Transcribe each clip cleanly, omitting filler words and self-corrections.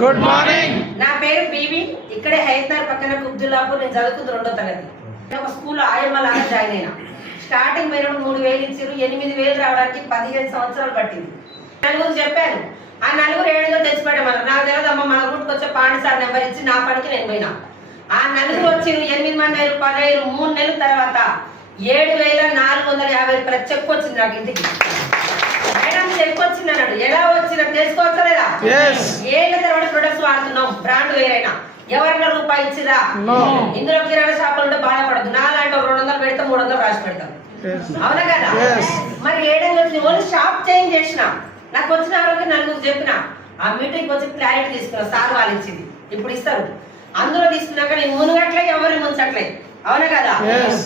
Good morning. నా పేరు BB. ఇక్కడే హైదరాబాద్ పక్కన కుబ్దుల్లాపూర్. నేను చదువుకుంది 2వ తరగతి. ఒక స్కూల్లో ఆయమ్మలాగా జాయిన్ అయినా. స్టార్టింగ్ పోయినప్పుడు 3000 ఇచ్చారు. 8000 రావడానికి 15 సంవత్సరాలు పట్టింది. నలుగురు చెప్పాను. ఆ నలుగురు ఏడుగా తెచ్చిపెట్టమన్నారు. నాకు తెలియదమ్మా, మన రూట్కి వచ్చే పాండి సార్ నెంబర్ ఇచ్చి నా పనికి నేను పోయినా. ఆ నలుగురు వచ్చి 8 మంది 1000 3 నెలల తర్వాత 7450 రూపాయల చెక్ వచ్చింది నాకు ఇంటికి. మేడం చెక్ వచ్చింది అన్నాడు. ఎలా వచ్చినా తెలుసుకోవచ్చా లేదా? ఏళ్ళ తర్వాత ప్రొడక్ట్స్ వాడుతున్నాం, బ్రాండ్ వేరైనా ఎవరైనా రూపాయి ఇచ్చిరా? ఇందులో కిరాణా షాపులు ఉంటే బాధపడదు. నాలాంటి 200 పెడితే 300 రాసి పెడతాం. అవునా కదా? మరి ఏడేళ్ళు వచ్చి ఓన్లీ షాప్ చేంజ్ చేసిన. నాకు వచ్చిన ఆరోగ్యం నలుగురు చెప్పిన. ఆ మీటింగ్ వచ్చి క్లారిటీ తీసుకున్నా. సార్ వాళ్ళు ఇచ్చింది, ఇప్పుడు ఇస్తారు. అందులో తీసుకున్నాక నేను మునుగట్లే, ఎవరిని ముంచట్లే. అవునా కదా?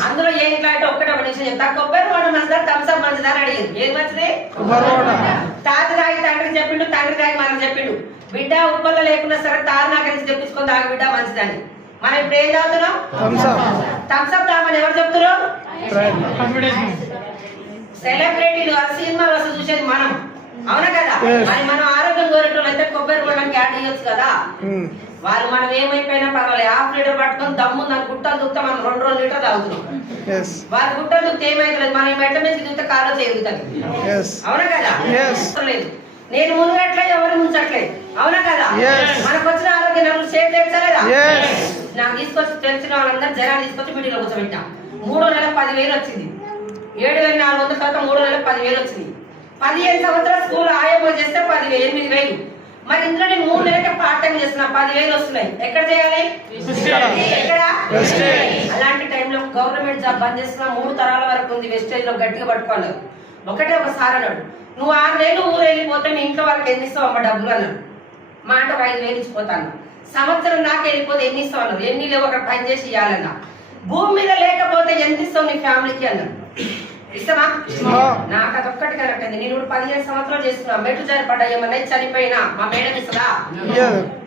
అందులో ఏం క్లారిటీ ఒక్కటే ఒక నిమిషం చెప్తా. కొబ్బరి బోండం మంచిదా, థమ్స్అప్ మంచిదా అని అడిగింది. ఏది మంచిది? తాత తాగి తండ్రికి చెప్పిండు, తండ్రి తాగి మనకు చెప్పిండు. బిడ్డ ఉప్పల్లో లేకున్నా సరే తారు నాకరించి తెప్పించుకొని తాగి బిడ్డ మంచిదని. మనం ఇప్పుడు ఏం చదువుతున్నాం? థమ్స్అప్ తాగమని ఎవరు చెప్తున్నారు? సెలబ్రిటీలు ఆ సినిమాలు అసలు చూసేది మనం. అవునా కదా? మరి మనం ఆరోగ్యం కోరేటోళ్ళు అయితే కొబ్బరి బోండానికి యాడ్ చేయొచ్చు కదా. వాళ్ళు మనం ఏమైపోయినా పర్వాలేదు, 1/2 లీటర్ పట్టుకొని దమ్ము దాని గుట్టలు దుక్తా మనం 2 లీటర్ తాగుతున్నాం. వాళ్ళ గుట్టలు దుక్తే ఏమైతుంది? మనం మెట్ట మీద దుక్తే కాలో చేరుగుతుంది. అవునా కదా? లేదు, నేను మునుగట్లే, ఎవరు ముంచట్లేదు. అవునా కదా? మనకు వచ్చిన ఆరోగ్య నలుగురు షేర్ తెచ్చలేదా? నాకు తీసుకొచ్చి తెలిసిన వాళ్ళందరూ జనాలు తీసుకొచ్చి మీటింగ్ లో కూర్చోబెట్టాం. 3 నెలలకు 10,000 వచ్చింది. 7,400 తర్వాత 3 నెలలకు 10,000 వచ్చింది. 15 సంవత్సరాలు స్కూల్ ఆయమ్మ చేస్తే 8,000. మరి ఇందులో నేను 3 నెలలకి పార్ట్ టైం చేస్తున్నా, 10,000 వస్తున్నాయి. ఎక్కడ చేయాలి? ఎక్కడ? అలాంటి టైంలో గవర్నమెంట్ జాబ్ బంద్ చేస్తున్నా. 3 తరాల వరకు ఉంది. వెస్టేజ్ లో గట్టిగా పట్టుకోలేదు. ఒకటే ఒక సార్ అన్నాడు, నువ్వు 6 నెలలు ఊరు వెళ్ళిపోతే మీ ఇంట్లో వాళ్ళకి ఎన్ని ఇస్తావు అమ్మ డబ్బులు అన్నాడు. మాట 5,000 ఇచ్చిపోతాను. సంవత్సరం నాకు వెళ్ళిపోతే ఎన్ని ఇస్తావు అన్నారు. ఎన్ని లేవు, అక్కడ పని చేసి ఇవ్వాలన్నా. భూమి మీద లేకపోతే ఎంత ఇస్తావు నీ ఫ్యామిలీకి అన్నాడు. ఇస్తామా? నాకు అదొక్కటి కరెక్ట్ అయింది. నేను 15 సంవత్సరాలు చేస్తున్నా. మెట్లు జారిపడ్డా, ఏమన్నా చనిపోయినా మా మేడం ఇస్తుందా?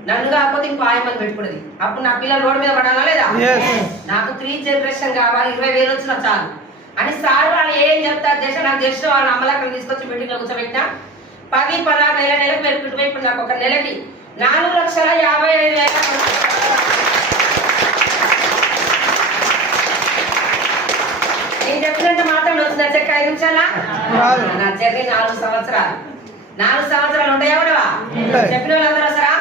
నన్ను కాకపోతే ఇంకో ఆయమ్మని పెట్టుకున్నది. అప్పుడు నా పిల్లలు రోడ్డు మీద పడాలా లేదా? నాకు 3 జనరేషన్ కావాలి, 20,000 వచ్చినా చాలు అని సార్ వాళ్ళు ఏం చెప్తారు చేసా నాకు తెలిసిన వాళ్ళ అమ్మలక్కడ తీసుకొచ్చి మీటింగ్ లో కూర్చోబెట్టినా. 10, 16 నెలకు పెరుగుతుంది. ఇప్పుడు నాకు ఒక నెలకి 4,55,000. నేను చెప్పినంత మాత్రం వచ్చిందా చెక్క? 5 నిమిషాలా? నా జర్నీ 4 సంవత్సరాలు. 4 సంవత్సరాలు ఉంటాయా? చెప్పిన వాళ్ళందరూ వస్తారా?